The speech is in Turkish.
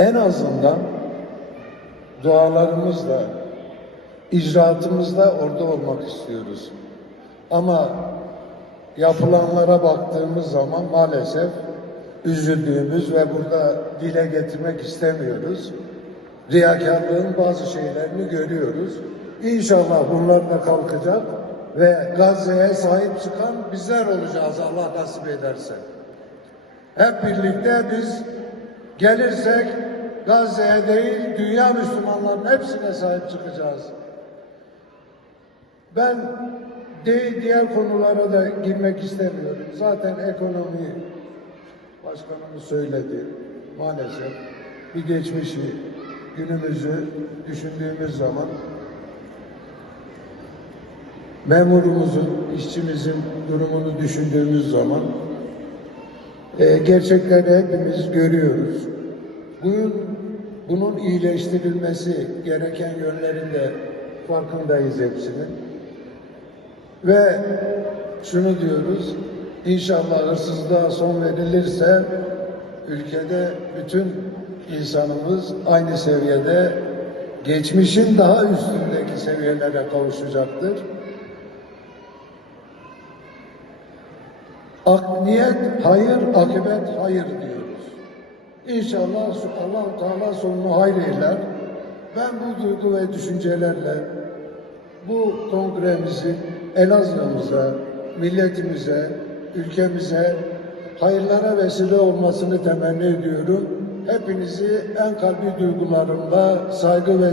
en azından dualarımızla, icraatımızla orada olmak istiyoruz. Ama yapılanlara baktığımız zaman maalesef üzüldüğümüz ve burada dile getirmek istemiyoruz. Riyakarlığın bazı şeylerini görüyoruz. İnşallah bunlar da kalkacak ve Gazze'ye sahip çıkan bizler olacağız Allah nasip ederse. Hep birlikte biz gelirsek Gazze'ye değil dünya Müslümanların hepsine sahip çıkacağız. Ben diğer konulara da girmek istemiyorum. Zaten ekonomi başkanımız söyledi. Maalesef bir geçmişi, günümüzü düşündüğümüz zaman memurumuzun, işçimizin durumunu düşündüğümüz zaman e, gerçekleri hepimiz görüyoruz. Bunun, bunun iyileştirilmesi gereken yönlerinde farkındayız hepsinin. Ve şunu diyoruz, inşallah hırsızlığa son verilirse ülkede bütün insanımız aynı seviyede geçmişin daha üstündeki seviyelere kavuşacaktır. Ak niyet hayır, akıbet hayır diyoruz. İnşallah allah Teala sonunu hayır. Ben bu duygu ve düşüncelerle bu kongremizi Elazığ'ımıza, milletimize, ülkemize hayırlara vesile olmasını temenni ediyorum. Hepinizi en kalbi duygularımla saygı ve